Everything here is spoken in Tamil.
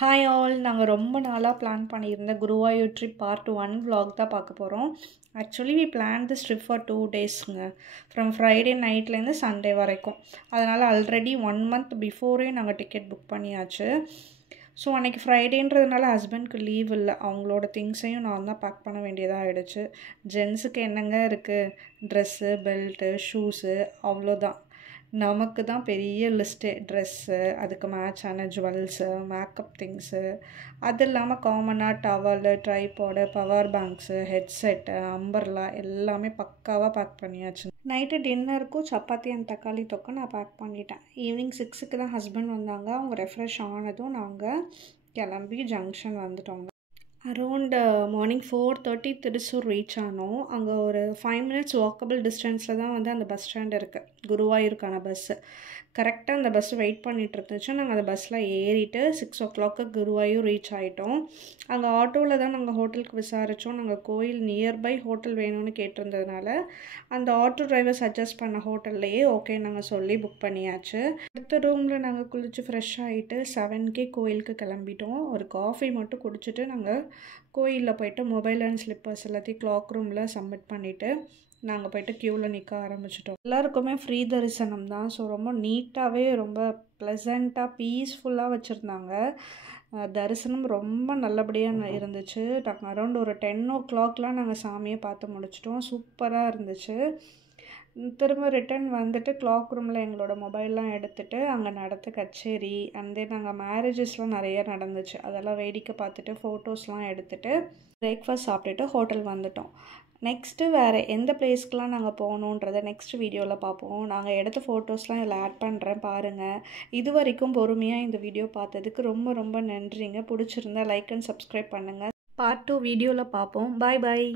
ஹாய் ஆல், நாங்கள் ரொம்ப நாளாக பிளான் பண்ணியிருந்த குருவாயூர் ட்ரிப் பார்ட் 1 vlog தான் பார்க்க போகிறோம். Actually we plan this trip for 2 daysங்க, ஃப்ரம் ஃப்ரைடே நைட்லேருந்து சண்டே வரைக்கும். அதனால் ஆல்ரெடி 1 month பிஃபோரே நாங்கள் டிக்கெட் புக் பண்ணியாச்சு. ஸோ அன்றைக்கி ஃப்ரைடேன்றதுனால ஹஸ்பண்ட்க்கு லீவ் இல்லை, அவங்களோட திங்ஸையும் நான் தான் பேக் பண்ண வேண்டியதாக ஆகிடுச்சு. ஜென்ஸுக்கு என்னங்க இருக்குது, ட்ரெஸ்ஸு, பெல்ட்டு, ஷூஸு, அவ்வளோதான். நமக்கு தான் பெரிய லிஸ்ட்டு. ட்ரெஸ்ஸு, அதுக்கு மேட்சான ஜுவல்ஸு, மேக்கப் திங்ஸு, அது இல்லாமல் காமனாக towel, tripod, power banks, headset, umbrella எல்லாமே பக்காவாக பேக் பண்ணியாச்சு. நைட்டு டின்னருக்கும் சப்பாத்தி அண்ட் தக்காளி தொக்கு நான் பேக் பண்ணிட்டேன். ஈவினிங் 6க்கு தான் ஹஸ்பண்ட் வந்தாங்க. அவங்க ரெஃப்ரெஷ் ஆனதும் நாங்கள் கிளம்பி ஜங்ஷன் வந்துட்டோங்க. அரௌண்ட் மார்னிங் 4:30 திருச்சூர் ரீச் ஆனோம். அங்கே ஒரு 5 minutes வாக்கபிள் டிஸ்டன்ஸில் தான் வந்து அந்த பஸ் ஸ்டாண்ட் இருக்குது, குருவாயூருக்கான பஸ்ஸு. கரெக்டாக அந்த பஸ்ஸு வெயிட் பண்ணிகிட்டு இருந்துச்சு. நாங்கள் அந்த பஸ்ஸில் ஏறிட்டு 6 o'clock குருவாயூர் ரீச் ஆகிட்டோம். அங்கே ஆட்டோவில் தான் நாங்கள் ஹோட்டலுக்கு விசாரித்தோம். நாங்கள் கோயில் நியர்பை ஹோட்டல் வேணும்னு கேட்டிருந்ததுனால அந்த ஆட்டோ டிரைவர் சஜஸ்ட் பண்ண ஹோட்டல்லையே ஓகே நாங்கள் சொல்லி புக் பண்ணியாச்சு. அடுத்த ரூமில் நாங்கள் குளித்து ஃப்ரெஷ் ஆகிட்டு 7க்கே கோயிலுக்கு கிளம்பிட்டோம். ஒரு காஃபி மட்டும் குடிச்சிட்டு நாங்கள் கோயிலில் போய்ட்டு மொபைல் அண்ட் ஸ்லிப்பர்ஸ் எல்லாத்தையும் கிளாக் ரூமில் சப்மிட் பண்ணிவிட்டு நாங்கள் போய்ட்டு க்யூவில் நிற்க ஆரம்பிச்சிட்டோம். எல்லாருக்குமே ஃப்ரீ தரிசனம் தான். ஸோ ரொம்ப நீட்டாகவே, ரொம்ப ப்ளசண்ட்டாக, பீஸ்ஃபுல்லாக வச்சுருந்தாங்க. தரிசனம் ரொம்ப நல்லபடியாக இருந்துச்சு. நாங்கள் அரௌண்ட் ஒரு 10 o'clockலாம் நாங்கள் சாமியை பார்த்து முடிச்சிட்டோம். சூப்பராக இருந்துச்சு. திரும்ப ரிட்டன் வந்துட்டு கிளாக் ரூமில் எங்களோட மொபைல்லாம் எடுத்துகிட்டு அங்கே நடத்த கச்சேரி அண்ட் தென் நாங்கள் மேரேஜஸ்லாம் நிறைய நடந்துச்சு. அதெல்லாம் வேடிக்கை பார்த்துட்டு ஃபோட்டோஸ்லாம் எடுத்துகிட்டு பிரேக்ஃபாஸ்ட் சாப்பிட்டுட்டு ஹோட்டல் வந்துட்டோம். நெக்ஸ்ட்டு வேறு எந்த பிளேஸ்க்கெலாம் நாங்கள் போகணுன்றதை நெக்ஸ்ட் வீடியோவில் பார்ப்போம். நாங்கள் எடுத்த ஃபோட்டோஸ்லாம் இதில் ஆட் பண்ணுறேன், பாருங்கள். இது வரைக்கும் பொறுமையாக இந்த வீடியோ பார்த்ததுக்கு ரொம்ப ரொம்ப நன்றிங்க. பிடிச்சிருந்தா லைக் அண்ட் சப்ஸ்கிரைப் பண்ணுங்கள். பார்ட் 2 வீடியோவில் பார்ப்போம். பாய் பாய்.